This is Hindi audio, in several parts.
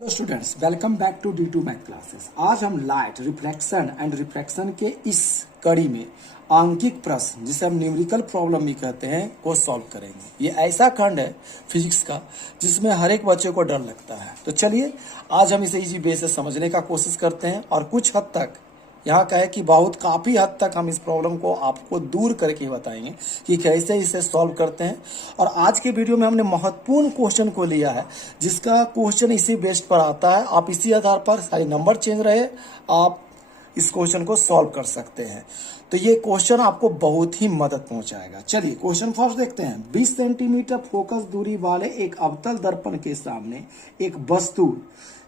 Hello students, welcome back to D2 math classes. आज हम लाइट रिफ्लेक्शन एंड रिफ्रैक्शन के इस कड़ी में आंकिक प्रश्न, जिसे हम न्यूमेरिकल प्रॉब्लम भी कहते हैं, को सॉल्व करेंगे। ये ऐसा खंड है फिजिक्स का जिसमें हर एक बच्चे को डर लगता है। तो चलिए आज हम इसे इजी वे से समझने का कोशिश करते हैं और कुछ हद तक यहाँ का है कि बहुत काफ़ी हद तक हम इस प्रॉब्लम को आपको दूर करके बताएंगे कि कैसे इसे सॉल्व करते हैं। और आज के वीडियो में हमने महत्वपूर्ण क्वेश्चन को लिया है जिसका क्वेश्चन इसी बेस्ड पर आता है। आप इसी आधार पर सारे नंबर चेंज रहे आप इस क्वेश्चन को सॉल्व कर सकते हैं। तो ये क्वेश्चन आपको बहुत ही मदद पहुंचाएगा। चलिए क्वेश्चन फर्स्ट देखते हैं। 20 सेंटीमीटर फोकस दूरी वाले एक अवतल दर्पण के सामने एक वस्तु,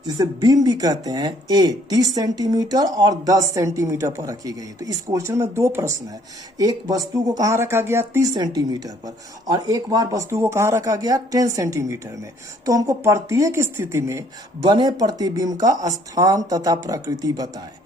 जिसे बीम भी कहते हैं, ए 30 सेंटीमीटर और 10 सेंटीमीटर पर रखी गई। तो इस क्वेश्चन में दो प्रश्न है। एक वस्तु को कहाँ रखा गया 30 सेंटीमीटर पर, और एक बार वस्तु को कहाँ रखा गया 10 सेंटीमीटर में। तो हमको प्रत्येक स्थिति में बने प्रतिबिंब का स्थान तथा प्रकृति बताएं।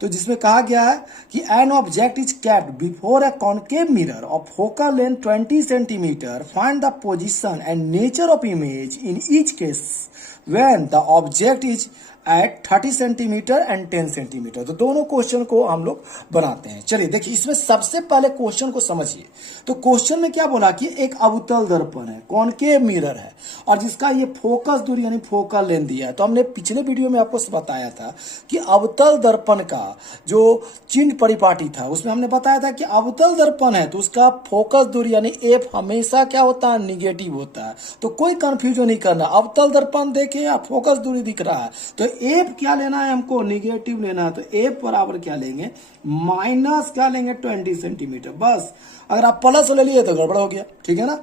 तो जिसमें कहा गया है कि an object is kept before A concave mirror of focal length 20 centimetre, find the position and nature of image in each case when the object is at 30 centimetre and 10 centimetre. तो दोनों क्वेश्चन को हम लोग बनाते हैं। चलिए देखिए, इसमें सबसे पहले क्वेश्चन को समझिए। तो क्वेश्चन में क्या बोला कि एक अवतल दर्पण है, कॉनकेव मिरर है, और जिसका ये फोकस दूरी यानी फोकल लेंथ दिया है। तो हमने पिछले वीडियो में आपको बताया था कि अवतल दर्पण का जो चिन्ह परिपाटी था उसमें हमने बताया था कि अवतल दर्पण है तो उसका फोकस दूरी यानी एफ हमेशा क्या होता है, निगेटिव होता है। तो कोई कंफ्यूजन नहीं करना। अवतल दर्पण देखे या फोकस दूरी दिख रहा है तो एफ क्या लेना है, हमको निगेटिव लेना है। तो एफ बराबर क्या लेंगे, माइनस क्या लेंगे 20 सेंटीमीटर। बस अगर आप प्लस ले लिए तो गड़बड़ हो गया, ठीक है ना।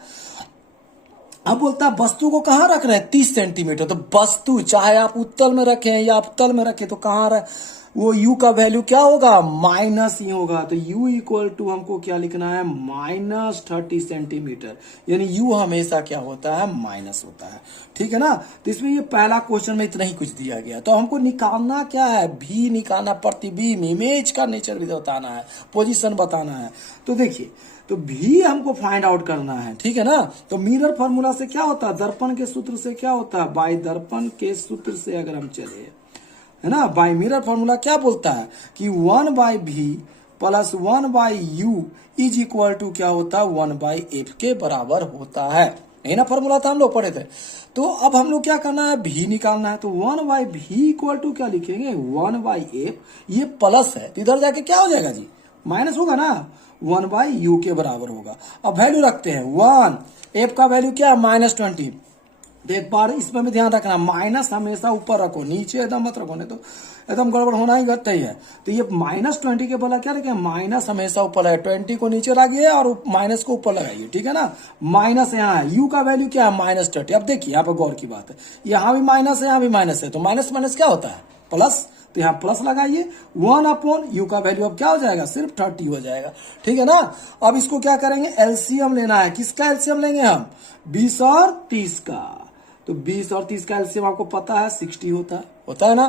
अब बोलता है वस्तु को कहां रख रहे हैं 30 सेंटीमीटर। तो वस्तु चाहे आप उत्तल में रखें या अवतल में रखें तो कहां रख, वो u का वैल्यू क्या होगा, माइनस ही होगा। तो u इक्वल टू हमको क्या लिखना है, -30 सेंटीमीटर। यानी u हमेशा क्या होता है, माइनस होता है, ठीक है ना। तो इसमें ये पहला क्वेश्चन में इतना ही कुछ दिया गया। तो हमको निकालना क्या है, भी निकालना, प्रतिबिंब इमेज का नेचर भी बताना है, पोजीशन बताना है। तो देखिए, तो भी हमको फाइंड आउट करना है, ठीक है ना। तो मिरर फार्मूला से क्या होता है, दर्पण के सूत्र से क्या होता है, बाय दर्पण के सूत्र से अगर हम चले, है ना, बाय मिरर फार्मूला क्या बोलता है कि 1/v plus 1/u is equal to क्या होता है, 1/f के बराबर होता है। यही ना फार्मूला था, हम लोग पढ़े थे। तो अब हम लोग क्या करना है, भी निकालना है। तो 1/v इक्वल टू क्या लिखेंगे, 1/f। ये प्लस है तो इधर जाके क्या हो जाएगा जी, माइनस होगा ना, 1/u के बराबर होगा। अब वैल्यू रखते हैं 1, f का वैल्यू क्या है, -20। तो एक बार इसमें भी ध्यान रखना, माइनस हमेशा ऊपर रखो, नीचे एकदम मत रखो, नहीं तो एकदम गड़बड़ होना ही तय है। तो ये -20 के बोला क्या रखें, माइनस हमेशा ऊपर है, 20 को नीचे रखिए और माइनस को ऊपर लगाइए, ठीक है ना। माइनस यहाँ है, u का वैल्यू क्या है, -30। अब देखिए यहाँ पर गौर की बात है, यहाँ भी माइनस है, यहाँ भी माइनस है, तो माइनस माइनस क्या होता है, प्लस। तो यहाँ प्लस लगाइए, 1/u का वैल्यू अब क्या हो जाएगा, सिर्फ 30 हो जाएगा, ठीक है ना। अब इसको क्या करेंगे, एलसीएम लेना है। किसका एलसीएम लेंगे हम, 20 और 30 का। तो 20 और 30 का एलसीएम आपको पता है 60 होता है ना।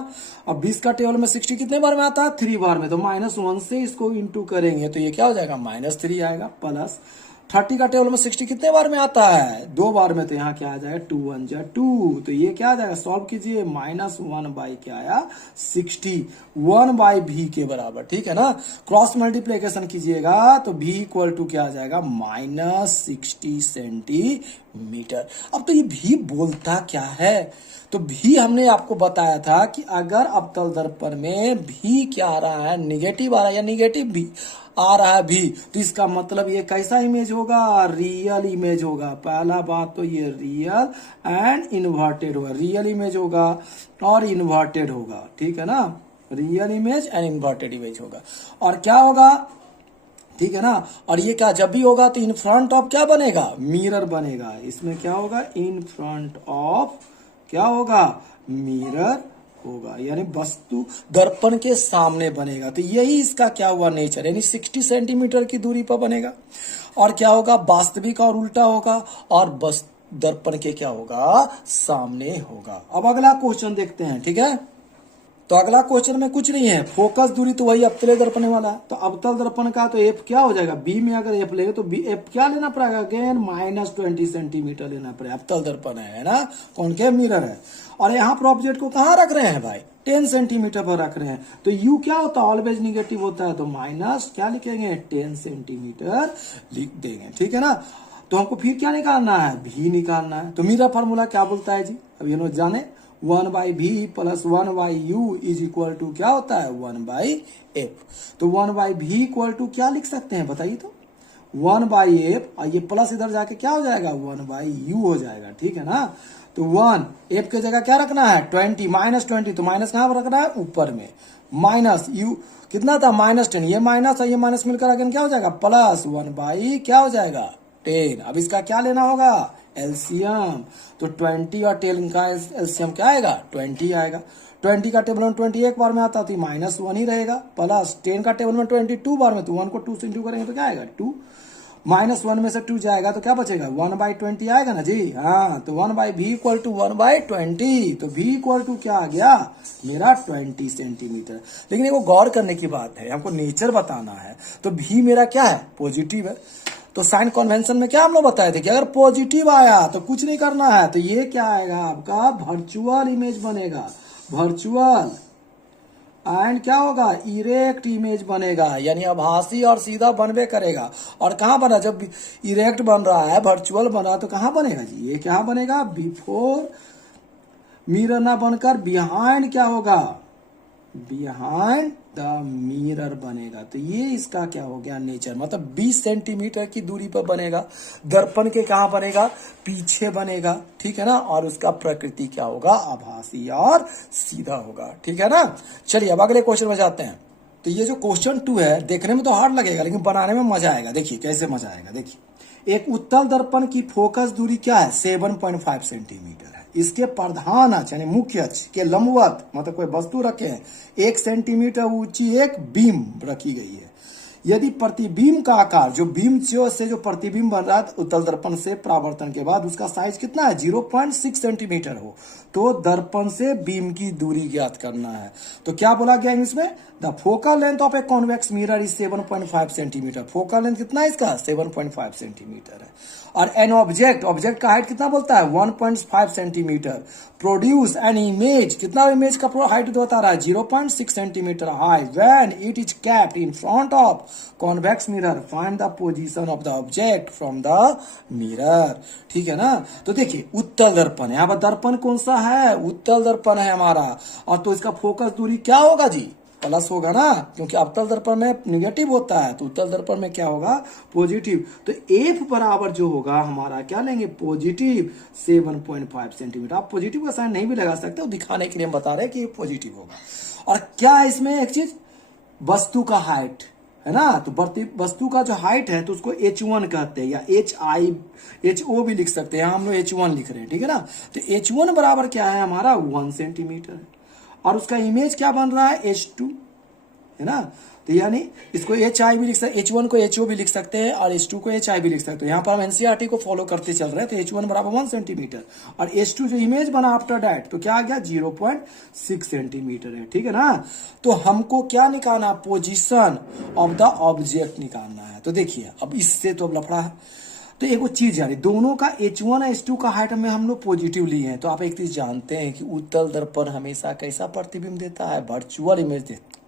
अब 20 का टेबल में 60 कितने बार में आता है, 3 बार में। तो -1 से इसको इंटू करेंगे तो ये क्या हो जाएगा, -3 आएगा, प्लस 30 का टेबल में 60 कितने बार में आता है, 2 बार में। तो यहाँ क्या आ जाएगा, 2 1 जा 2। तो ये क्या आ जाएगा, सॉल्व कीजिए, -1 क्या आया, 60, 1/v के बराबर, ठीक है ना। क्रॉस मल्टीप्लीकेशन कीजिएगा तो v इक्वल टू क्या आ जाएगा, -60 सेंटीमीटर। अब तो ये v बोलता क्या है, तो भी हमने आपको बताया था कि अगर अवतल दर्पण में भी क्या आ रहा है, निगेटिव आ रहा है या निगेटिव भी आ रहा है भी, तो इसका मतलब ये कैसा इमेज होगा, रियल इमेज होगा। पहला बात तो ये रियल एंड इन्वर्टेड होगा, रियल इमेज होगा और इन्वर्टेड होगा, ठीक है ना। Real image and inverted image होगा। और क्या होगा, ठीक है ना। और ये क्या जब भी होगा तो इन फ्रंट ऑफ क्या बनेगा, मिरर बनेगा। इसमें क्या होगा, इन फ्रंट ऑफ क्या होगा, मिरर होगा, यानी वस्तु दर्पण के सामने बनेगा। तो यही इसका क्या हुआ, नेचर, यानी 60 सेंटीमीटर की दूरी पर बनेगा। और क्या होगा, वास्तविक और उल्टा होगा, और दर्पण के क्या होगा, सामने होगा। अब अगला क्वेश्चन देखते हैं, ठीक है। तो अगला क्वेश्चन में कुछ नहीं है, फोकस दूरी तो वही अवतल दर्पण वाला है। तो अवतल दर्पण का तो एफ क्या हो जाएगा, बी में अगर एफ लेंगे तो बी एफ क्या लेना पड़ेगा, अगेन -20 सेंटीमीटर लेना पड़ेगा। अवतल दर्पण है ना, कॉनकेव मिरर है। और यहाँ पर ऑब्जेक्ट को कहाँ रख रहे हैं भाई, 10 सेंटीमीटर पर रख रहे हैं। तो u क्या होता है, ऑलवेज निगेटिव होता है, तो माइनस क्या लिखेंगे, 10 सेंटीमीटर लिख देंगे, ठीक है ना। तो हमको फिर क्या निकालना है, v निकालना है। तो मेरा फॉर्मूला क्या बोलता है जी, अब ये लोग जाने 1/v plus 1/u is equal to क्या होता है, 1/f। तो 1/v इक्वल टू क्या लिख सकते हैं बताइए, तो 1/f, और ये प्लस इधर जाके क्या हो जाएगा, 1/u हो जाएगा, ठीक है ना। तो 1 f के जगह क्या रखना है, 20, -20, तो माइनस कहाँ पर रखना है, ऊपर में, माइनस u कितना था, -10, ये माइनस और ये माइनस मिलकर अगेन क्या हो जाएगा, प्लस 1/ क्या हो जाएगा, 10। अब इसका क्या लेना होगा, एलसीएम। तो 20 और 10 का एलसीएम क्या आएगा, 20 आएगा। 20 का टेबल में 20 एक बार में आता तो -1 ही रहेगा, प्लस 10 का टेबल में 22 बार में, तो 1 को 2 से इंटू करेंगे तो क्या आएगा, 2। -1 में से 2 जाएगा तो क्या बचेगा, 1/20 आएगा ना जी। हाँ, तो 1/v इक्वल टू 1/20। तो v इक्वल टू क्या आ गया मेरा, 20 सेंटीमीटर। लेकिन एक गौर करने की बात है, हमको नेचर बताना है, तो v मेरा क्या है, पॉजिटिव है। तो साइन कन्वेंशन में क्या हम लोग बताए थे कि अगर पॉजिटिव आया तो कुछ नहीं करना है, तो ये क्या आएगा आपका, वर्चुअल इमेज बनेगा, वर्चुअल एंड क्या होगा, इरेक्ट इमेज बनेगा, यानी आभासी और सीधा बनबे करेगा। और कहाँ बना, जब इरेक्ट बन रहा है, वर्चुअल बन रहा है, तो कहाँ बनेगा जी, ये क्या बनेगा, बिफोर मिरर ना बनकर बिहाइंड क्या होगा, बिहाइंड द मिरर बनेगा। तो ये इसका क्या हो गया, नेचर, मतलब 20 सेंटीमीटर की दूरी पर बनेगा। दर्पण के कहाँ बनेगा, पीछे बनेगा, ठीक है ना। और उसका प्रकृति क्या होगा, आभासी और सीधा होगा, ठीक है ना। चलिए अब अगले क्वेश्चन में जाते हैं। तो ये जो क्वेश्चन 2 है, देखने में तो हार्ड लगेगा लेकिन बनाने में मजा आएगा। देखिए कैसे मजा आएगा, देखिए एक उत्तल दर्पण की फोकस दूरी क्या है, 7.5 सेंटीमीटर है। इसके प्रधान अक्ष यानी मुख्य अक्ष के लंबवत, मतलब कोई वस्तु रखे हैं, 1 सेंटीमीटर ऊंची एक बीम रखी गई है। यदि प्रतिबिंब का आकार, जो बीम से जो प्रतिबिंब बन रहा है उत्तल दर्पण से परावर्तन के बाद, उसका साइज कितना है, 0.6 सेंटीमीटर हो, तो दर्पण से बीम की दूरी ज्ञात करना है। तो क्या बोला गया इसमें, the focal length of a convex mirror is 7.5 centimetre. Focal length कितना है इसका, 7.5 सेंटीमीटर है। और एन ऑब्जेक्ट, ऑब्जेक्ट का हाइट कितना बोलता है, 1.5 सेंटीमीटर। प्रोड्यूस एन इमेज, कितना इमेज का हाइट बता रहा है, 0.6 centimetre high. When it is capped in front of convex mirror, find the position of the object from the mirror, ठीक है ना। तो देखिए उत्तल दर्पण, यहाँ पर दर्पण कौन सा है, उत्तल दर्पण है हमारा, और तो इसका फोकस दूरी क्या होगा जी, प्लस होगा ना, क्योंकि अवतल दर्पण में निगेटिव होता है, तो उत्तल दर्पण में क्या होगा, पॉजिटिव। तो एफ बराबर जो होगा हमारा क्या लेंगे, पॉजिटिव 7.5 सेंटीमीटर। आप पॉजिटिव का साइन नहीं भी लगा सकते, दिखाने के लिए हम बता रहे हैं कि पॉजिटिव होगा। और क्या है इसमें एक चीज, वस्तु का हाइट है ना, तो वस्तु का जो हाइट है तो उसको H1 कहते हैं, या HO भी लिख सकते हैं, हम लोग H1 लिख रहे हैं, ठीक है ना। तो H1 बराबर क्या है हमारा, 1 सेंटीमीटर है। और उसका इमेज क्या बन रहा है, H2 है ना। तो यानी इसको HI भी लिख सकते, H1 को HO भी लिख सकते हैं और H2 को HI भी लिख सकते हैं। यहाँ पर हम NCERT को फॉलो करते चल रहे हैं, तो H1 बराबर 1 सेंटीमीटर और H2 जो इमेज बना आफ्टर डैट, तो क्या आ गया 0.6 सेंटीमीटर है, ठीक है ना। तो हमको क्या निकालना, पोजीशन ऑफ द ऑब्जेक्ट निकालना है। तो देखिए अब इससे तो अब लफड़ा है। तो एक वो चीज यानी दोनों का H1 और H2 का हाइट में हम लोग पॉजिटिव लिए हैं। तो आप एक चीज जानते हैं कि उत्तल दर्पण हमेशा कैसा प्रतिबिंब देता है, वर्चुअल इमेज देता है।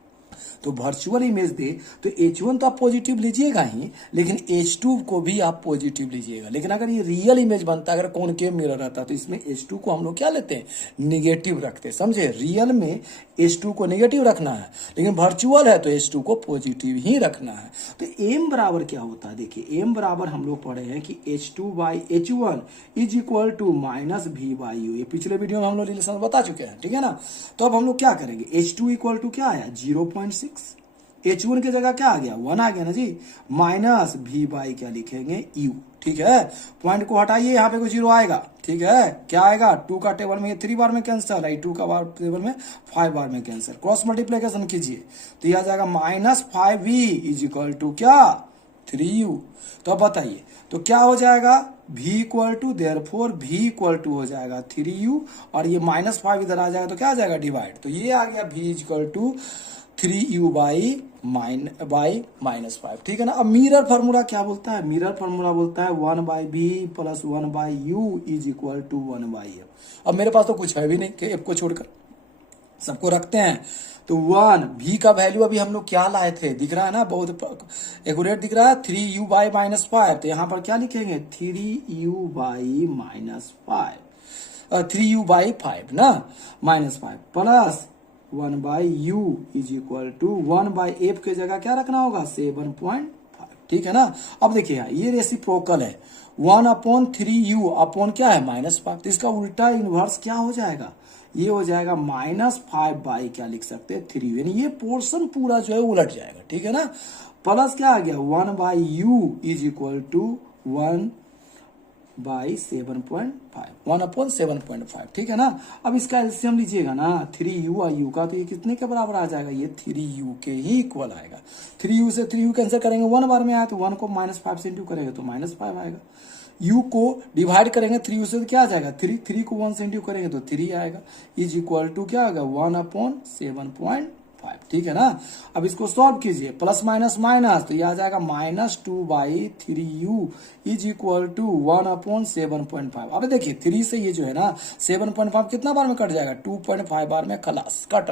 तो वर्चुअल इमेज दे तो H1 तो आप पॉजिटिव लीजिएगा ही, लेकिन H2 को भी आप पॉजिटिव लीजिएगा। लेकिन अगर ये रियल इमेज बनता, अगर कॉनकेव मिरर रहता, तो इसमें H2 को हम लोग क्या लेते हैं, निगेटिव रखते हैं, समझे। रियल में H2 को निगेटिव रखना है, लेकिन वर्चुअल है तो H2 को पॉजिटिव ही रखना है। तो M बराबर क्या होता है, देखिए M बराबर हम लोग पढ़े हैं कि H2/H1 is equal to -V/U। ये पिछले वीडियो में हम लोग रिलेशन बता चुके हैं, ठीक है ना। तो अब हम लोग क्या करेंगे, H2 इक्वल टू क्या आया 0.6, H1 की जगह क्या आ गया 1 आ गया ना जी, -V/ क्या लिखेंगे U, ठीक है। पॉइंट को हटाइए, यहाँ पे कोई 0 आएगा, ठीक है। क्या आएगा, 2 का टेबल में 3 बार में कैंसर है, 2 का टेबल में 5 बार में कैंसर। क्रॉस मल्टीप्लीकेशन कीजिए तो यह आ जाएगा -5V इज इक्वल टू क्या 3U। तो अब बताइए तो क्या हो जाएगा, V equal to therefore V equal to हो जाएगा 3U, और ये -5 इधर आ जाएगा तो क्या आ जाएगा डिवाइड। तो ये आ गया V equal to 3u by -5, ठीक है ना। अब मिरर फार्मूला क्या बोलता है, मिरर फार्मूला बोलता है 1/b plus 1/u is equal to 1/f। अब मेरे पास तो कुछ है भी नहीं कि f को छोड़कर, सबको रखते हैं। तो 1 v का वैल्यू अभी हम लोग क्या लाए थे, दिख रहा है ना, बहुत एक्यूरेट दिख रहा है, 3u बाई -5। तो यहाँ पर क्या लिखेंगे, 3u बाई -5, 3u बाई 5 ना, -5 plus 1/u is equal to 1/f के जगह क्या रखना होगा, 7.5, ठीक है ना। अब देखिए यहाँ ये रेसिप्रोकल है, 1/3u अपॉन क्या है, -5। तो इसका उल्टा इनवर्स क्या हो जाएगा, ये हो जाएगा -5 बाई क्या लिख सकते हैं, 3, यानी ये पोर्शन पूरा जो है उलट जाएगा, ठीक है ना। प्लस क्या आ गया, 1/u इज इक्वल टू 1/7.5, 1/7.5, ठीक है ना। अब इसका एलसीएम लीजिएगा ना, 3u और u का, तो ये कितने के बराबर आ जाएगा, ये 3u के ही इक्वल आएगा। 3u से 3u कैंसिल करेंगे, 1 बार में आया तो 1 को -5 से इंटू करेंगे तो -5 आएगा। u को डिवाइड करेंगे 3u से तो क्या आ जाएगा, 3 को 1 से इंटू करेंगे तो 3 आएगा, इज इक्वल टू क्या आएगा, 1/7.5, ठीक है ना। अब इसको सॉल्व कीजिए, प्लस माइनस माइनस, तो ये आ जाएगा -2/3u इज इक्वल टू 1/7.5। अब देखिए 3 से ये जो है ना 7.5 कितना बार में कट जाएगा, 2.5 बार में, खलास कट,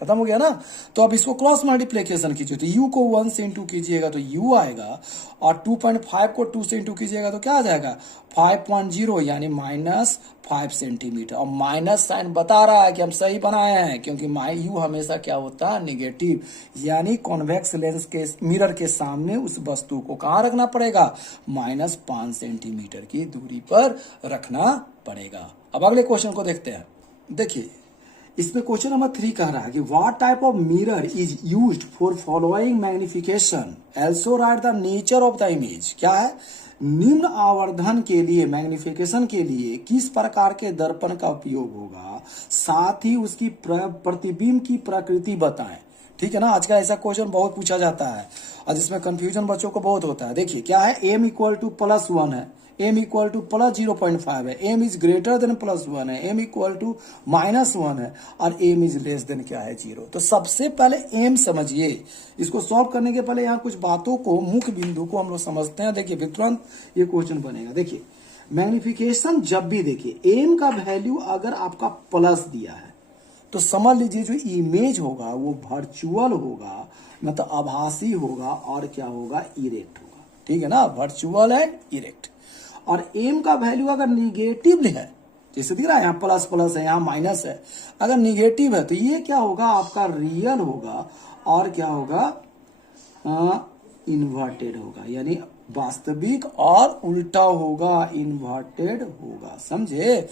खत्म हो गया ना। तो अब इसको क्रॉस मल्टीप्लीकेशन कीजिए, तो u को 1 से इंटू कीजिएगा तो u आएगा, और 2.5 को 2 से इंटू कीजिएगा तो क्या आ जाएगा, 5.0 यानी -5 सेंटीमीटर। और माइनस साइन बता रहा है कि हम सही बनाए हैं, क्योंकि u हमेशा क्या होता है, निगेटिव, यानी कॉन्वेक्स लेंस के मिरर के सामने उस वस्तु को कहाँ रखना पड़ेगा, -5 सेंटीमीटर की दूरी पर रखना पड़ेगा। अब अगले क्वेश्चन को देखते हैं। देखिए इसमें क्वेश्चन नंबर 3 कह रहा है कि what type of mirror is used for following magnification, also right the nature of the image. क्या है, निम्न आवर्धन के लिए, मैग्निफिकेशन के लिए किस प्रकार के दर्पण का उपयोग होगा, साथ ही उसकी प्रतिबिंब की प्रकृति बताएं, ठीक है ना। आज का ऐसा क्वेश्चन बहुत पूछा जाता है और जिसमें कंफ्यूजन बच्चों को बहुत होता है। देखिए क्या है, m इक्वल टू +1 है, m इक्वल टू +0.5 है, m इज ग्रेटर देन +1 है, m इक्वल टू -1 है, और m इज लेस देन क्या है, 0। तो सबसे पहले m समझिए। इसको सॉल्व करने के पहले यहाँ कुछ बातों को, मुख्य बिंदु को हम लोग समझते हैं। देखिए तुरंत ये क्वेश्चन बनेगा। देखिए मैग्निफिकेशन जब भी, देखिए m का वैल्यू अगर आपका प्लस दिया है तो समझ लीजिए जो इमेज होगा वो वर्चुअल होगा, मतलब आभासी होगा, और क्या होगा, इरेक्ट होगा, ठीक है ना, वर्चुअल एंड इरेक्ट। और m का वैल्यू अगर निगेटिव है, जैसे दिख रहा है यहाँ प्लस प्लस है, यहाँ माइनस है, अगर निगेटिव है तो ये क्या होगा, आपका रियल होगा, और क्या होगा, इन्वर्टेड होगा, यानी वास्तविक, और उल्टा होगा, इन्वर्टेड होगा, समझे,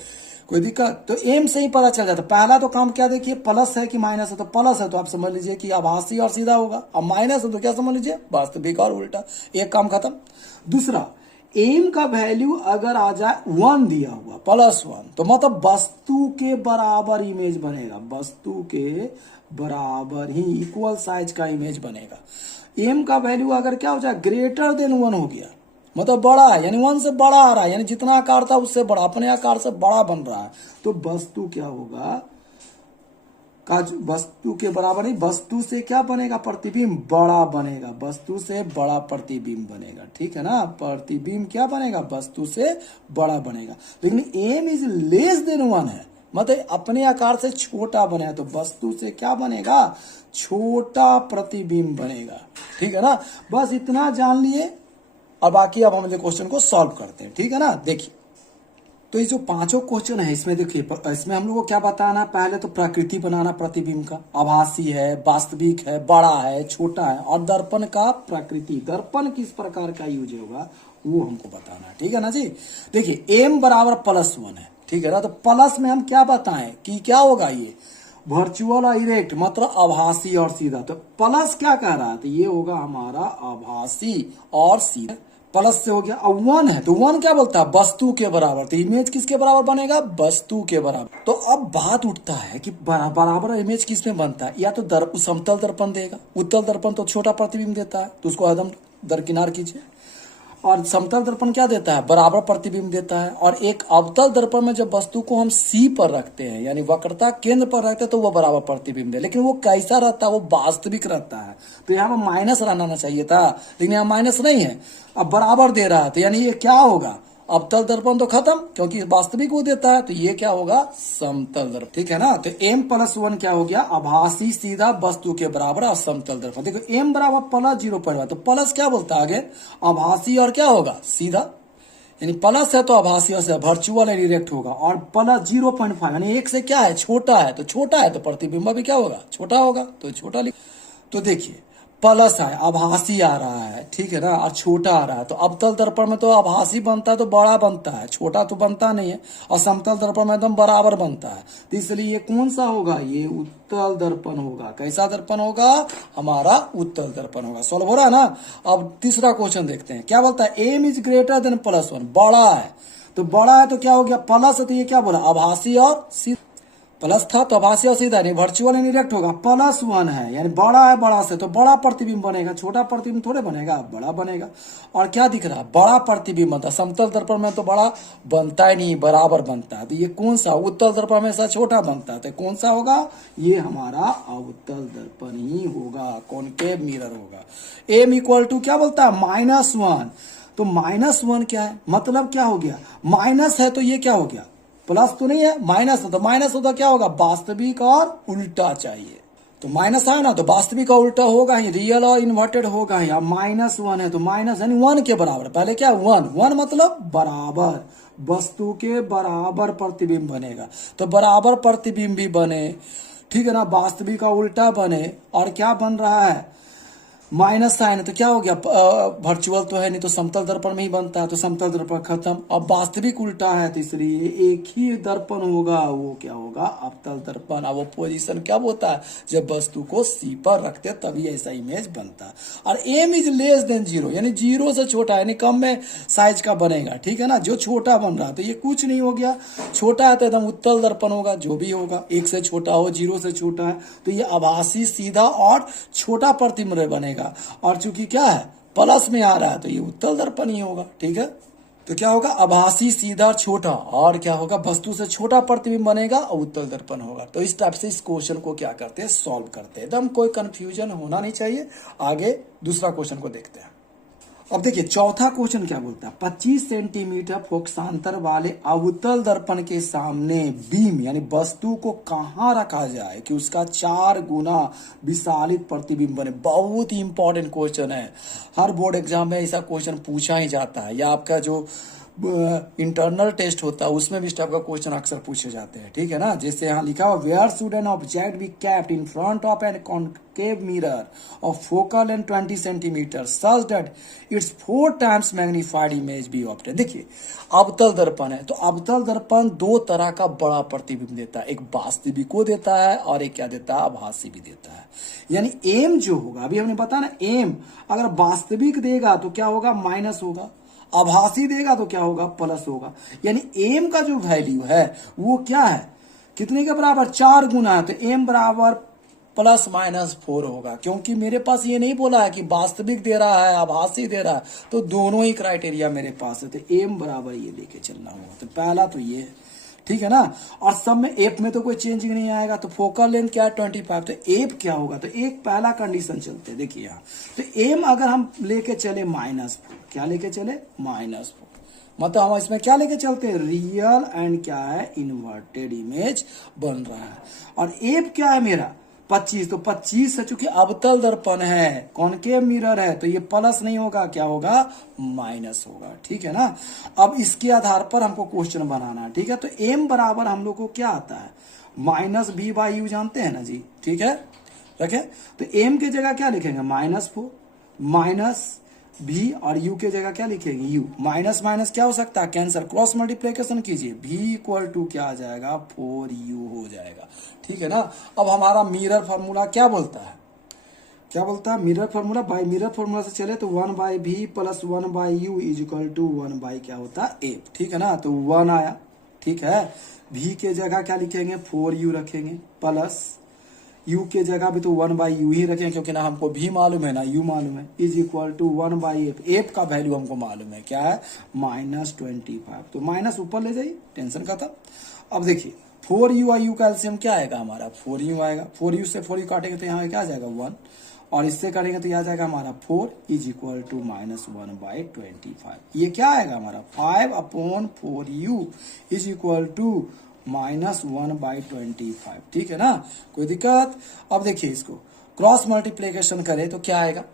कोई दिक्कत। तो m से ही पता चल जाता। पहला तो काम क्या, देखिए प्लस है कि माइनस है, तो प्लस है तो आप समझ लीजिए कि आभासी और सीधा होगा, अब माइनस है तो क्या समझ लीजिए, वास्तविक और उल्टा, एक काम खत्म। दूसरा, m का वैल्यू अगर आ जाए 1 दिया हुआ, +1, तो मतलब वस्तु के बराबर इमेज बनेगा, वस्तु के बराबर ही इक्वल साइज का इमेज बनेगा। m का वैल्यू अगर क्या हो जाए, ग्रेटर देन 1 हो गया, मतलब बड़ा है, यानी 1 से बड़ा आ रहा है, यानी जितना आकार था उससे बड़ा, अपने आकार से बड़ा बन रहा है, तो वस्तु क्या होगा, का वस्तु के बराबर नहीं, वस्तु से क्या बनेगा, प्रतिबिंब बड़ा बनेगा, वस्तु से बड़ा प्रतिबिंब बनेगा, ठीक है ना। प्रतिबिंब क्या बनेगा, वस्तु से बड़ा बनेगा। लेकिन m इज लेस देन 1 है, मतलब अपने आकार से छोटा बनेगा, तो वस्तु से क्या बनेगा, छोटा प्रतिबिंब बनेगा, ठीक है ना। बस इतना जान लिए, और बाकी अब हम ये क्वेश्चन को सॉल्व करते हैं, ठीक है ना। देखिए तो ये जो पांचों क्वेश्चन है इसमें, देखिए इसमें हम लोग को क्या बताना, पहले तो प्रकृति बनाना प्रतिबिंब का, आभासी है, वास्तविक है, बड़ा है, छोटा है, और दर्पण का प्रकृति, दर्पण किस प्रकार का यूज होगा वो हमको बताना है, ठीक है ना जी। देखिए m बराबर +1 है, ठीक है ना। तो प्लस में हम क्या बताएं कि क्या होगा, ये वर्चुअल और इरेक्ट, मतलब आभासी और सीधा। तो प्लस क्या कह रहा है, तो ये होगा हमारा आभासी और सीधा, प्लस से हो गया। अब 1 है तो 1 क्या बोलता है, वस्तु के बराबर, तो इमेज किसके बराबर बनेगा, वस्तु के बराबर। तो अब बात उठता है कि बराबर इमेज किस में बनता है, या तो समतल दर्पण देगा, उत्तल दर्पण तो छोटा प्रतिबिंब देता है, तो उसको एकदम दरकिनार कीजिए। और समतल दर्पण क्या देता है, बराबर प्रतिबिंब देता है। और एक अवतल दर्पण में जब वस्तु को हम सी पर रखते हैं यानी वक्रता केंद्र पर रखते हैं तो वो बराबर प्रतिबिंब दे, लेकिन वो कैसा रहता है, वो वास्तविक रहता है। तो यहाँ पर माइनस रहना चाहिए था, लेकिन यहाँ माइनस नहीं है, अब बराबर दे रहा है। तो यानी ये क्या होगा, अवतल दर्पण तो खत्म क्योंकि वास्तविक वो देता है, तो ये क्या होगा, समतल दर्पण। ठीक है ना। तो m+1 क्या हो गया, आभासी सीधा वस्तु के बराबर और समतल दर्पण। देखो m बराबर प्लस 0.1, तो प्लस क्या बोलता है आगे, आभासी और क्या होगा, सीधा, यानी प्लस है तो आभासी और से वर्चुअल डायरेक्ट होगा। और प्लस 0.5 यानी 1 से क्या है, छोटा है, तो छोटा है तो प्रतिबिंब भी क्या होगा, छोटा होगा, तो छोटा लिख। तो देखिए प्लस है, आभासी आ रहा है, ठीक है ना, और छोटा आ रहा है। तो अवतल दर्पण में तो आभासी बनता है तो बड़ा बनता है, छोटा तो बनता नहीं है। और समतल दर्पण में एकदम बराबर बनता है, तो इसलिए ये कौन सा होगा, ये उत्तल दर्पण होगा। कैसा दर्पण होगा, हमारा उत्तल दर्पण होगा। सॉल्व हो रहा है ना। अब तीसरा क्वेश्चन देखते हैं, क्या बोलता है, एम इज ग्रेटर देन +1, बड़ा है, तो बड़ा है तो क्या हो गया, प्लस है तो ये क्या बोला, आभासी और सीधा, प्लस था तो आभासी और सीधा नहीं, वर्चुअल डायरेक्ट होगा। +1 है यानी बड़ा है, बड़ा से तो बड़ा प्रतिबिंब बनेगा, छोटा प्रतिबिंब थोड़े बनेगा, बड़ा बनेगा। और क्या दिख रहा है, बड़ा प्रतिबिंब बनता है। समतल दर्पण में तो बड़ा बनता ही नहीं, बराबर बनता है। तो ये कौन सा, उत्तल दर्पण में ऐसा छोटा बनता है, तो कौन सा होगा, ये हमारा अवतल दर्पण ही होगा, कॉनकेव मिरर होगा। m क्या बोलता है, -1, तो -1 क्या है, मतलब क्या हो गया, माइनस है तो ये क्या हो गया, प्लस तो नहीं है, माइनस है, तो माइनस होता क्या होगा, वास्तविक और उल्टा चाहिए। तो माइनस है ना, तो वास्तविक और उल्टा होगा ही, रियल और इन्वर्टेड होगा ही। अब -1 है तो माइनस यानी 1 के बराबर, पहले क्या 1 मतलब बराबर, वस्तु के बराबर प्रतिबिंब बनेगा, तो बराबर प्रतिबिंब भी बने, ठीक है ना, वास्तविक का उल्टा बने। और क्या बन रहा है, माइनस साइन है तो क्या हो गया, वर्चुअल तो है नहीं, तो समतल दर्पण में ही बनता है, तो समतल दर्पण खत्म। अब वास्तविक उल्टा है तो इसलिए एक ही दर्पण होगा, वो क्या होगा, अवतल दर्पण। अब वो पोजीशन क्या होता है, जब वस्तु को सी पर रखते तभी ऐसा इमेज बनता है। और m इज लेस देन 0 यानी 0 से छोटा यानी कम में साइज का बनेगा, ठीक है ना, जो छोटा बन रहा है तो ये कुछ नहीं हो गया, छोटा है तो एकदम उत्तल दर्पण होगा, जो भी होगा 1 से छोटा हो, 0 से छोटा है, तो ये आभासी सीधा और छोटा प्रतिबिंब बनेगा। और चूंकि क्या है, प्लस में आ रहा है तो ये उत्तल दर्पण ही होगा, ठीक है। तो क्या होगा, आभासी सीधा छोटा, और क्या होगा, वस्तु से छोटा प्रतिबिंब बनेगा और उत्तल दर्पण होगा। तो इस टाइप से इस क्वेश्चन को क्या करते हैं, सॉल्व करते हैं, एकदम कोई कंफ्यूजन होना नहीं चाहिए। आगे दूसरा क्वेश्चन को देखते हैं। अब देखिए चौथा क्वेश्चन क्या बोलता है, 25 सेंटीमीटर फोकसांतर वाले अवतल दर्पण के सामने बीम यानी वस्तु को कहाँ रखा जाए कि उसका 4 गुना विशालित प्रतिबिंब बने। बहुत ही इंपॉर्टेंट क्वेश्चन है, हर बोर्ड एग्जाम में ऐसा क्वेश्चन पूछा ही जाता है, या आपका जो इंटरनल टेस्ट होता है उसमें भी इस टाइप का क्वेश्चन अक्सर पूछे जाते हैं, ठीक है ना। जैसे यहाँ लिखा हुआ, where should an object be kept in front of an concave mirror of focal length 20 centimetre such that it's 4 times magnified image be obtain. देखिए अवतल दर्पण है, तो अवतल दर्पण 2 तरह का बड़ा प्रतिबिंब देता है, एक वास्तविक को देता है और एक क्या देता है, आभासी भी देता है। यानी एम जो होगा, अभी हमने बताया ना, एम अगर वास्तविक देगा तो क्या होगा, माइनस होगा, आभासी देगा तो क्या होगा, प्लस होगा। यानी एम का जो वैल्यू है वो क्या है, कितने के बराबर, 4 गुना है, तो एम बराबर +-4 होगा। क्योंकि मेरे पास ये नहीं बोला है कि वास्तविक दे रहा है, आभासी दे रहा है, तो दोनों ही क्राइटेरिया मेरे पास है, तो एम बराबर ये लेके चलना होगा। तो पहला तो ये है, ठीक है ना। और सब में एफ में तो कोई चेंजिंग नहीं आएगा, तो फोकल लेंथ क्या है 25, तो एफ क्या होगा, तो एक पहला कंडीशन चलते हैं, देखिए यहाँ तो एम अगर हम लेके चले -4, क्या लेके चले, -4, मतलब हम इसमें क्या लेके चलते हैं, रियल एंड क्या है, इन्वर्टेड इमेज बन रहा है। और एफ क्या है मेरा 25, तो 25 से चूंकि अवतल दर्पण है, कॉनकेव मिरर है, तो ये प्लस नहीं होगा, क्या होगा, माइनस होगा, ठीक है ना। अब इसके आधार पर हमको क्वेश्चन बनाना है, ठीक है। तो m बराबर हम लोग को क्या आता है, -v/u जानते हैं ना जी, ठीक है, रखे। तो m के जगह क्या लिखेंगे, -4 माइनस v और u के जगह क्या लिखेंगे, u, माइनस माइनस क्या हो सकता है, कैंसर, क्रॉस मल्टीप्लिकेशन कीजिए, v क्या आ जाएगा, 4u हो जाएगा, ठीक है ना। अब हमारा मिरर फार्मूला क्या बोलता है, क्या बोलता है, mirror formula, by mirror formula से चले तो 1/v + 1/u = 1 क्या होता है, f, ठीक है ना। तो 1 आया, ठीक है। v के जगह क्या लिखेंगे, 4u रखेंगे, प्लस u के जगह भी तो 1/u ही रखें, क्योंकि ना हमको v मालूम है ना u मालूम है, is equal to 1/f। F का वैल्यू हमको मालूम है क्या है, -25। तो माइनस ऊपर ले जाइए, टेंशन का था। अब देखिए 4u और u का एलसीएम क्या आएगा हमारा, 4u आएगा। 4u से 4u काटेंगे तो यहाँ क्या आ जाएगा 1, और इससे करेंगे तो यह आ जाएगा हमारा 4 इज इक्वल टू -1/25। ये क्या आएगा हमारा 5/4u इज इक्वल टू -1/25। ठीक है ना, कोई दिक्कत। अब देखिए इसको क्रॉस मल्टीप्लीकेशन करें तो क्या आएगा,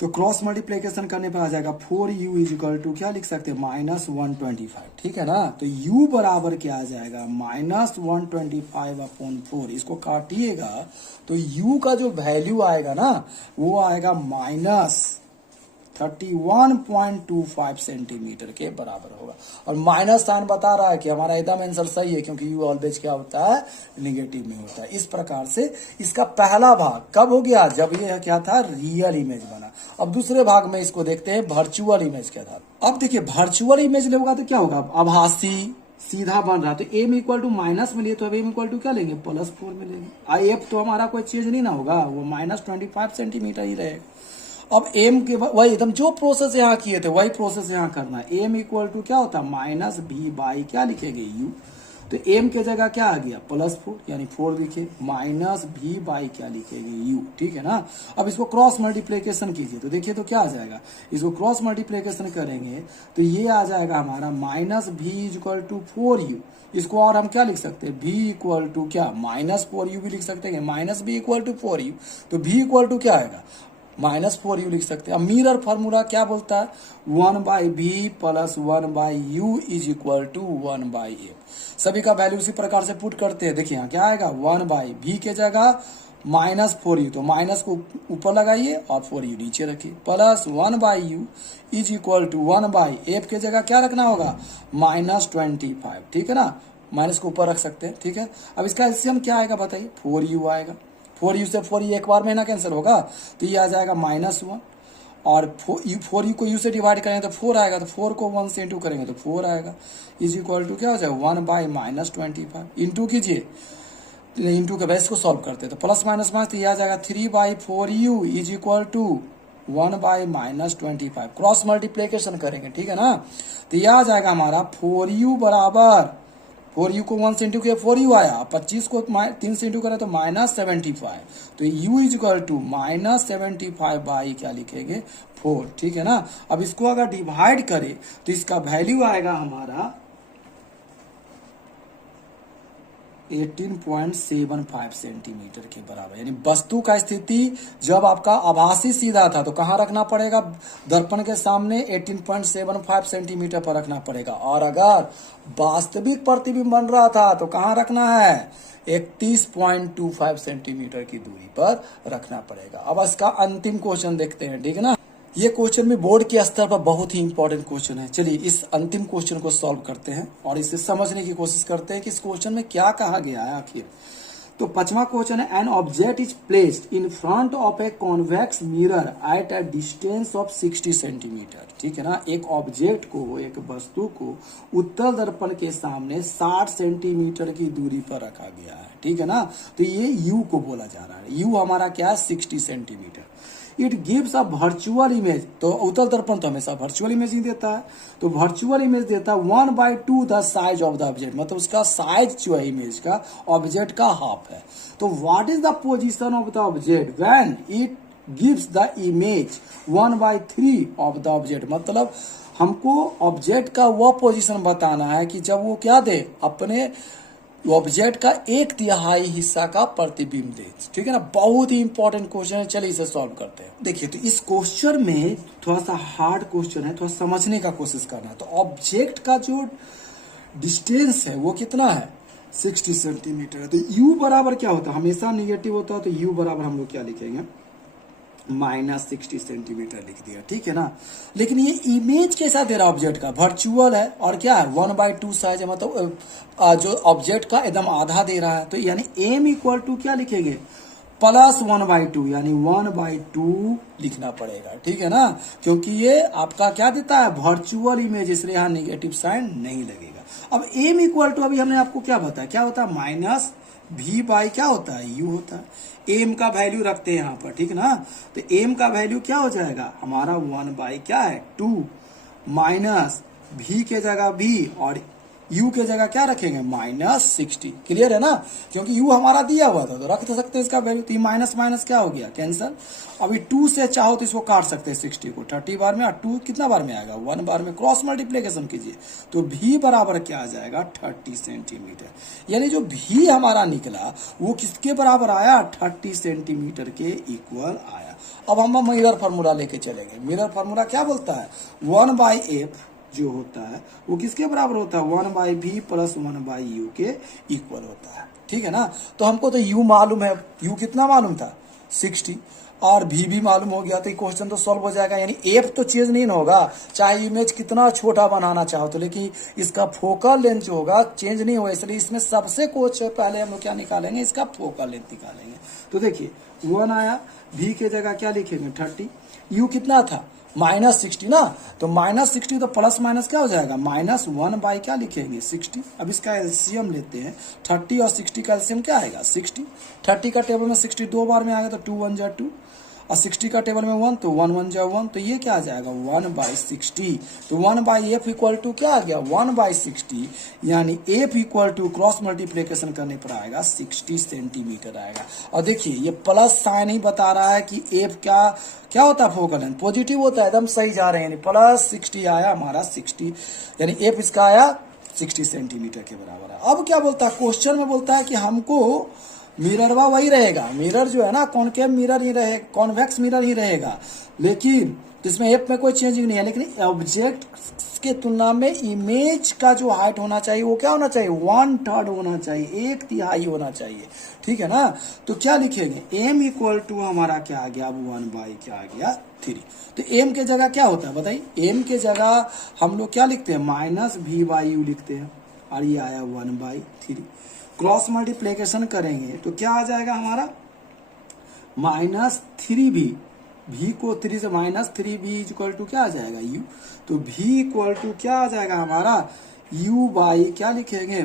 तो क्रॉस मल्टीप्लीकेशन करने पर आ जाएगा 4u इज इक्वल टू क्या लिख सकते हैं -125। ठीक है ना, तो u बराबर क्या आ जाएगा -125/4। इसको काटिएगा तो u का जो वैल्यू आएगा ना वो आएगा -31.25 सेंटीमीटर के बराबर होगा। और माइनस साइन बता रहा है कि हमारा एकदम आंसर सही है, क्योंकि u ऑलवेज क्या होता है, निगेटिव में होता है। इस प्रकार से इसका पहला भाग कब हो गया, जब ये क्या था, रियल इमेज बना। अब दूसरे भाग में इसको देखते हैं, वर्चुअल इमेज क्या था। अब देखिए वर्चुअल इमेज होगा तो क्या होगा, आभासी सीधा बन रहा, तो m इक्वल टू माइनस में लिए तो अब m इक्वल टू क्या लेंगे, +4 में लेंगे। f तो हमारा कोई चीज नहीं ना होगा, वो -25 सेंटीमीटर ही रहेगा। अब m के वही एकदम जो प्रोसेस यहाँ किए थे वही प्रोसेस यहाँ करना है। m इक्वल टू क्या होता है -v/, क्या लिखेंगे u, तो m के जगह क्या आ गया +4, यानी 4 लिखे, -v/, क्या लिखेंगे u। ठीक है ना। अब इसको क्रॉस मल्टीप्लीकेशन कीजिए तो देखिए तो क्या आ जाएगा, इसको क्रॉस मल्टीप्लीकेशन करेंगे तो ये आ जाएगा हमारा -v/4u। इसको और हम क्या लिख सकते हैं, v इक्वल टू क्या -4u भी लिख सकते हैं, -v इक्वल टू 4u, तो v इक्वल टू क्या आएगा -4u लिख सकते हैं। अब मिरर फार्मूला क्या बोलता है, 1/v + 1/u is equal to 1/f। सभी का वैल्यू उसी प्रकार से पुट करते हैं। देखिए यहाँ क्या आएगा 1/v के जगह -4u, तो माइनस को ऊपर लगाइए और 4u नीचे रखिए, + 1/u is equal to 1/f के जगह क्या रखना होगा -25। ठीक है ना, माइनस को ऊपर रख सकते हैं। ठीक है, अब इसका एलसीएम क्या आएगा बताइए, 4u आएगा। 4u से 4u एक बार में ना कैंसिल होगा, तो ये आ जाएगा -1, और 4u को u से डिवाइड करेंगे तो 4 आएगा, तो 4 को 1 से इंटू करेंगे तो 4 आएगा, इज इक्वल टू क्या हो जाएगा 1/-25। इंटू कीजिए, इंटू के बेस को सॉल्व करते हैं तो प्लस माइनस तो ये आ जाएगा 3/4u is equal to 1/-25। Cross multiplication करेंगे, ठीक है ना, तो ये आ जाएगा हमारा 4u बराबर 4u को 1 से इंटू किया 4u आया, 25 को 3 से इंटू करें तो -75, तो u इज इक्वल टू -75 क्या लिखेंगे 4। ठीक है ना। अब इसको अगर डिवाइड करें तो इसका वैल्यू आएगा हमारा 18.75 सेंटीमीटर के बराबर। यानी वस्तु का स्थिति जब आपका आभासी सीधा था तो कहाँ रखना पड़ेगा, दर्पण के सामने 18.75 सेंटीमीटर पर रखना पड़ेगा, और अगर वास्तविक प्रतिबिंब बन रहा था तो कहाँ रखना है 31.25 सेंटीमीटर की दूरी पर रखना पड़ेगा। अब इसका अंतिम क्वेश्चन देखते हैं, ठीक है ना। ये क्वेश्चन भी बोर्ड के स्तर पर बहुत ही इंपॉर्टेंट क्वेश्चन है। चलिए इस अंतिम क्वेश्चन को सॉल्व करते हैं और इसे समझने की कोशिश करते हैं कि इस क्वेश्चन में क्या कहा गया है आखिर। तो 5वां क्वेश्चन है, an object is placed in front of a convex mirror at a distance of 60 centimetre. ठीक है ना, एक ऑब्जेक्ट को, एक वस्तु को उत्तल दर्पण के सामने 60 सेंटीमीटर की दूरी पर रखा गया है। ठीक है ना, तो ये u को बोला जा रहा है। u हमारा क्या है 60 centimetre. It gives a virtual image, तो उत्तल दर्पण तो हमेशा वर्चुअल इमेज ही देता है, तो वर्चुअल इमेज देता है 1/2 the size of the object, मतलब उसका साइज जो है इमेज का ऑब्जेक्ट का हाफ है। तो what is the position of the object when it gives the image 1/3 of the object, मतलब हमको ऑब्जेक्ट का वह पोजीशन बताना है कि जब वो क्या दे, अपने ऑब्जेक्ट का 1/3 हिस्सा का प्रतिबिंब दे। ठीक है ना, बहुत ही इंपॉर्टेंट क्वेश्चन है। चलिए इसे सॉल्व करते हैं। देखिए तो इस क्वेश्चन में थोड़ा सा हार्ड क्वेश्चन है, थोड़ा समझने का कोशिश करना है। तो ऑब्जेक्ट का जो डिस्टेंस है वो कितना है 60 सेंटीमीटर है। तो u बराबर क्या होता है, हमेशा निगेटिव होता है, तो u बराबर हम लोग क्या लिखेंगे -60 सेंटीमीटर लिख दिया। ठीक है ना, लेकिन ये इमेज कैसा दे रहा है ऑब्जेक्ट का, वर्चुअल है और क्या है 1/2 साइज है, मतलब जो ऑब्जेक्ट का एकदम आधा दे रहा है। तो यानी m इक्वल टू क्या लिखेंगे +1/2, यानी 1/2 लिखना पड़ेगा। ठीक है ना, क्योंकि ये आपका क्या देता है वर्चुअल इमेज, इसलिए यहाँ निगेटिव साइन नहीं लगेगा। अब m इक्वल टू अभी हमने आपको क्या बताया, क्या होता है v बाई क्या होता है, u होता है। m का वैल्यू रखते हैं यहाँ पर, ठीक है ना। तो m का वैल्यू क्या हो जाएगा हमारा 1 बाई क्या है 2 माइनस v के जगह v और u के जगह क्या रखेंगे -60। क्लियर है ना, क्योंकि u हमारा दिया हुआ था तो रख सकते हैं इसका वैल्यू। तो माइनस माइनस क्या हो गया कैंसर। अभी 2 से चाहो तो इसको काट सकते हैं 60 को 30 बार में, और 2 कितना बार में आएगा 1 बार में। क्रॉस मल्टीप्लिकेशन कीजिए तो v बराबर क्या आ जाएगा 30 सेंटीमीटर। यानी जो v हमारा निकला वो किसके बराबर आया 30 सेंटीमीटर के इक्वल आया। अब हम मिरर फार्मूला लेके चलेंगे। मिरर फार्मूला क्या बोलता है 1 बाई एफ जो होता है वो किसके बराबर होता है 1 by V plus 1 by U के इक्वल होता है, ठीक है ना। तो हमको तो u मालूम है, u कितना मालूम था 60 और v भी मालूम हो गया, तो ये क्वेश्चन तो सॉल्व हो जाएगा। यानी f तो चेंज नहीं होगा, चाहे इमेज कितना छोटा बनाना चाहो तो, लेकिन इसका फोकल लेंथ जो होगा चेंज नहीं होगा। इसलिए इसमें सबसे क्वेश्चन पहले हम लोग क्या निकालेंगे इसका फोकल लेंथ निकालेंगे। तो देखिए 1 आया, v के जगह क्या लिखेंगे 30, u कितना था -60 ना, तो -60 तो प्लस माइनस क्या हो जाएगा -1 बाई क्या लिखेंगे 60। अब इसका एलसीएम लेते हैं, 30 और 60 का एलसीएम क्या आएगा 60। 30 का टेबल में 60 2 बार में आएगा तो 2 1 जा 2, और 60 का टेबल में 1 तो 1 1 जा 1, तो ये क्या आ जाएगा 1 बाई 60। तो 1 बाई एफ इक्वल टू क्या आ गया 1 बाई 60, यानी F equal to cross multiplication करने पर आएगा 60 सेंटीमीटर आएगा। और देखिए ये प्लस साइन ही बता रहा है कि एफ क्या होता है फोकल लेंथ पॉजिटिव होता है, एकदम सही जा रहे हैं। यानी प्लस 60 आया हमारा 60, यानी एफ इसका आया 60 सेंटीमीटर के बराबर है। अब क्या बोलता है क्वेश्चन में बोलता है कि हमको मिररवा वही रहेगा, मिरर जो है ना कॉनकेव मिरर ही रहे, कॉन्वेक्स मिरर ही रहेगा, लेकिन इसमें एफ में कोई चेंजिंग नहीं है। लेकिन ऑब्जेक्ट के तुलना में इमेज का जो हाइट होना चाहिए वो क्या होना चाहिए 1/3 होना चाहिए, 1/3 होना चाहिए, ठीक है ना। तो क्या लिखेंगे m इक्वल टू हमारा क्या आ गया अब 1 बाई क्या आ गया 3। तो m के जगह क्या होता है बताइए, m के जगह हम लोग क्या लिखते हैं -v/u लिखते हैं, और ये आया 1 बाई 3। क्रॉस मल्टीप्लिकेशन करेंगे तो क्या आ जाएगा हमारा -3v, v को 3 से -3v इक्वल टू क्या आ जाएगा u। तो v इक्वल टू क्या आ जाएगा हमारा u बाई क्या लिखेंगे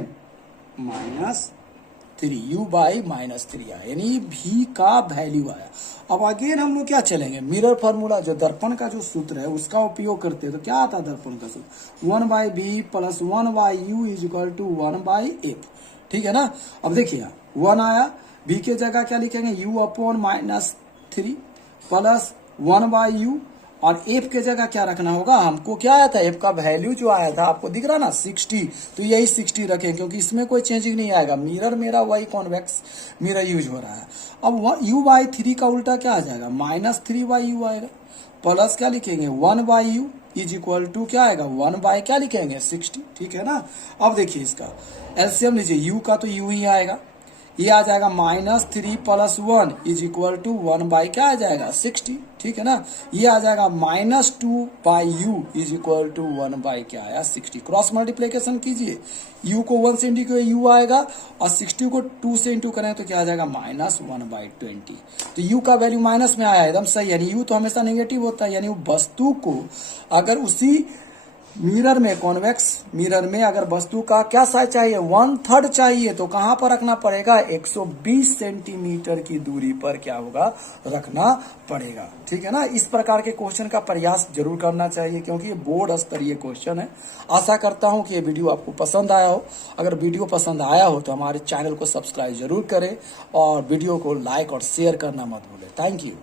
-3, u बाई -3 आया, यानी v का वैल्यू आया। अब अगेन हम लोग क्या चलेंगे मिरर फार्मूला, जो दर्पण का जो सूत्र है उसका उपयोग करते हैं। तो क्या आता है दर्पण का सूत्र 1 by v plus 1 by u is equal to 1 by F, ठीक है ना। अब देखिए 1 आया, v के जगह क्या लिखेंगे u upon -3 plus 1 by you, और एफ के जगह क्या रखना होगा हमको, क्या आया था एफ का वैल्यू जो आया था आपको दिख रहा ना 60, तो यही 60 रखें क्योंकि इसमें कोई चेंजिंग नहीं आएगा। मिरर मेरा वही कॉन्वेक्स मिरर यूज हो रहा है। अब u बाई 3 का उल्टा क्या आ जाएगा -3 बाई यू आएगा, प्लस क्या लिखेंगे 1 by U is equal to क्या आएगा 1 बाई क्या लिखेंगे 60, ठीक है ना। अब देखिए इसका एलसीएम लीजिए, u का तो u ही आएगा, ये आ जाएगा -3 plus 1 is equal to 1 by क्या आ जाएगा 60, ठीक है ना। ये आ जाएगा -2 by u is equal to 1 by क्या आया 60। क्रॉस मल्टीप्लिकेशन कीजिए, u को 1 से इंटू किए u आएगा, और 60 को 2 से इंटू करें तो क्या आ जाएगा -1 बाई 20। तो u का वैल्यू माइनस में आया, एकदम सही, यानी u तो हमेशा नेगेटिव होता है। यानी वस्तु को अगर उसी मिरर में कॉन्वेक्स मिरर में अगर वस्तु का क्या साइज चाहिए 1/3 चाहिए, तो कहां पर रखना पड़ेगा 120 सेंटीमीटर की दूरी पर क्या होगा रखना पड़ेगा, ठीक है ना। इस प्रकार के क्वेश्चन का प्रयास जरूर करना चाहिए क्योंकि ये बोर्ड स्तरीय क्वेश्चन है। आशा करता हूं कि ये वीडियो आपको पसंद आया हो। अगर वीडियो पसंद आया हो तो हमारे चैनल को सब्सक्राइब जरूर करें और वीडियो को लाइक और शेयर करना मत भूलें। Thank you.